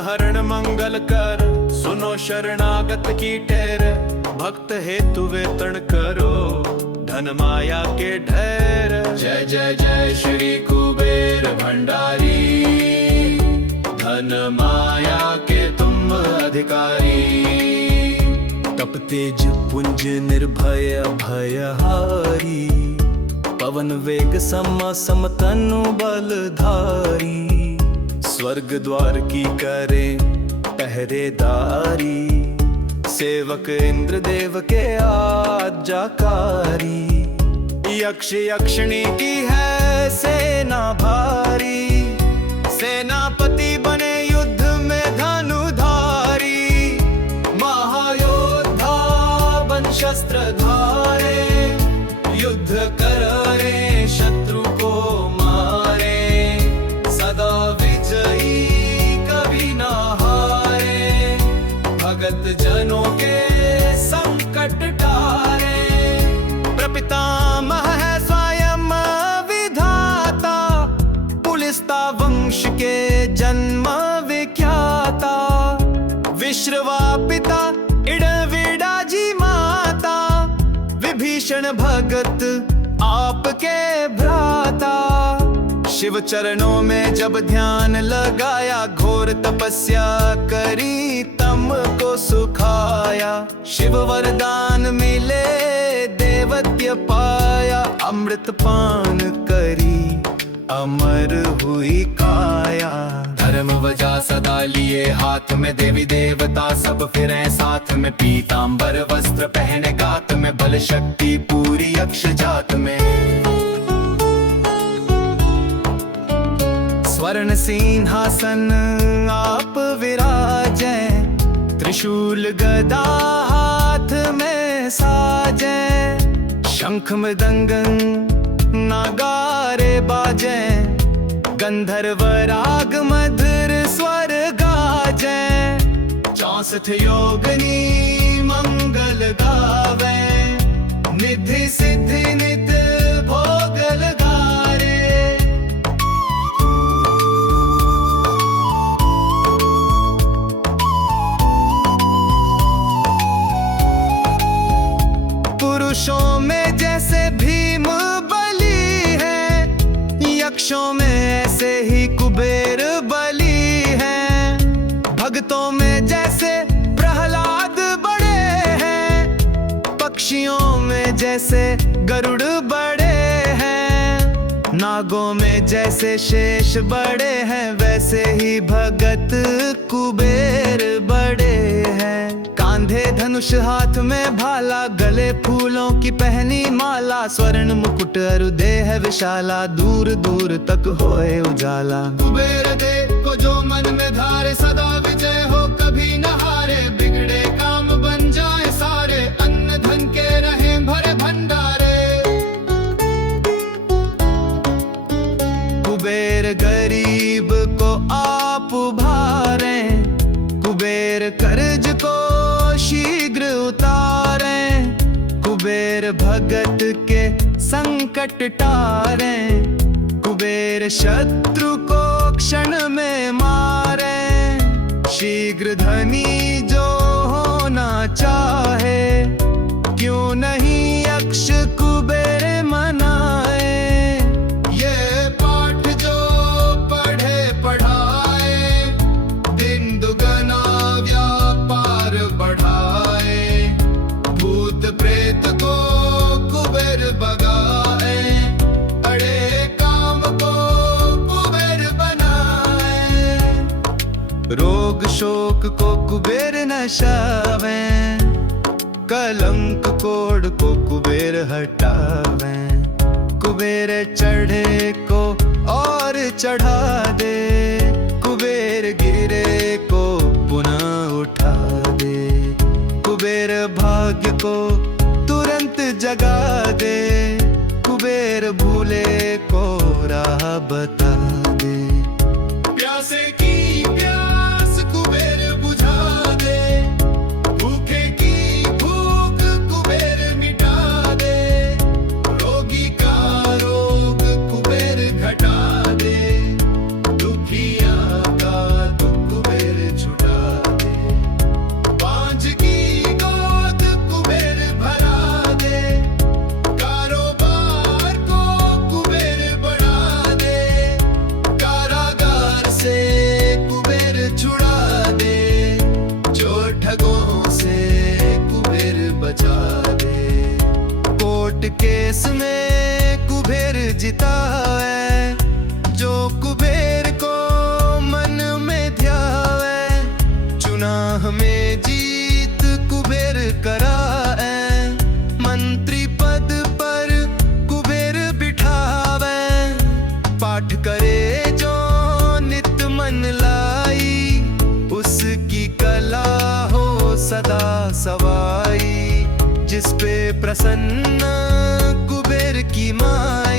हरण मंगल कर, सुनो शरणागत की ठहर। भक्त हेतु वेतन करो, धन माया के ढेर। जय जय जय श्री कुबेर भंडारी, धन माया के तुम अधिकारी। तप तेज पुंज निर्भय भयहारी, पवन वेग सम समतनु बलधारी। स्वर्ग द्वार की करें पहरेदारी, सेवक इंद्र देव के आज्ञाकारी। यक्ष यक्षिणी की है सेना भारी, सेनापति बने युद्ध में धनुधारी। महायोद्धा बन शस्त्र धारे, युद्ध करे शत्रु को मारे। सदा विजयी कभी ना हारे, भगत जनों के संकट टारे। प्रपितामह है स्वयं विधाता, पुलिस्ता वंश के जन्म विख्याता। विश्रवा पिता इड़विड़ा जी माता, विभीषण भगत आपके भ्राता। शिव चरणों में जब ध्यान लगाया, घोर तपस्या करी तम को सुखाया। शिव वरदान मिले देवत्य पाया, अमृत पान करी अमर हुई काया। धर्म वजा सदा लिए हाथ में, देवी देवता सब फिरें साथ में। पीतांबर वस्त्र पहने गात में, बल शक्ति पूरी यक्ष जात में। स्वर्ण सिंहासन आप विराजे, त्रिशूल गदा हाथ में साजे। शंख मृदंग नागारे बाजे, गंधर्व राग मधुर स्वर गाजे। 64 योगिनी मंगल गावे, निधि सिद्धि नित भोग लगारे। पुरुषों में जैसे भीम बली है, यक्षों में ऐसे ही कुबेर बली है। भक्तों में जैसे प्रहलाद बड़े हैं, पक्षियों में जैसे गरुड़ बड़े हैं। नागों में जैसे शेष बड़े हैं, वैसे ही भगत कुबेर बड़े हैं। कांधे धनुष हाथ में भाला, गले फूलों की पहनी माला। स्वर्ण मुकुट अरु देह विशाला, दूर दूर तक होए उजाला। कुबेर दे को जो मन में धारे, सदा विजय हो कभी न हारे। बिगड़े काम बन जाए सारे, अन्न धन के रहे भरे भंडारे। कुबेर गरीब को आप उभारे, कुबेर कर्ज को शीघ्र उतारे। कुबेर भगत के संकट टारे, कुबेर शत्रु को क्षण में मारे। शीघ्र धनी जो होना चाहे, क्यों नहीं यक्ष कुबेर मनाए। ये पाठ जो पढ़े पढ़ाए, दिन दुगना व्यापार बढ़ाए। भूत प्रेत को कुबेर भगाए, अड़े काम को कुबेर बनाए। रोग शोक को कुबेर नशावे, कलंक कोढ़ को कुबेर हटावे। कुबेर चढ़े को और चढ़ा दे, कुबेर गिरे को पुनः उठा दे। कुबेर भाग्य को तुरंत जगा दे, कुबेर भूले को राह बता दे। प्यासे की प्यास कुबेर बुझा दे, भूखे की भूख कुबेर मिटा दे। रोगी का रोग कुबेर घटा दे, दुखिया का दुख कुबेर गुनाह में जीत कुबेर कराए, मंत्री पद पर कुबेर बिठावे, पाठ करे जो नित मन लाई, उसकी कला हो सदा सवाई, जिस पे प्रसन्न कुबेर की माया।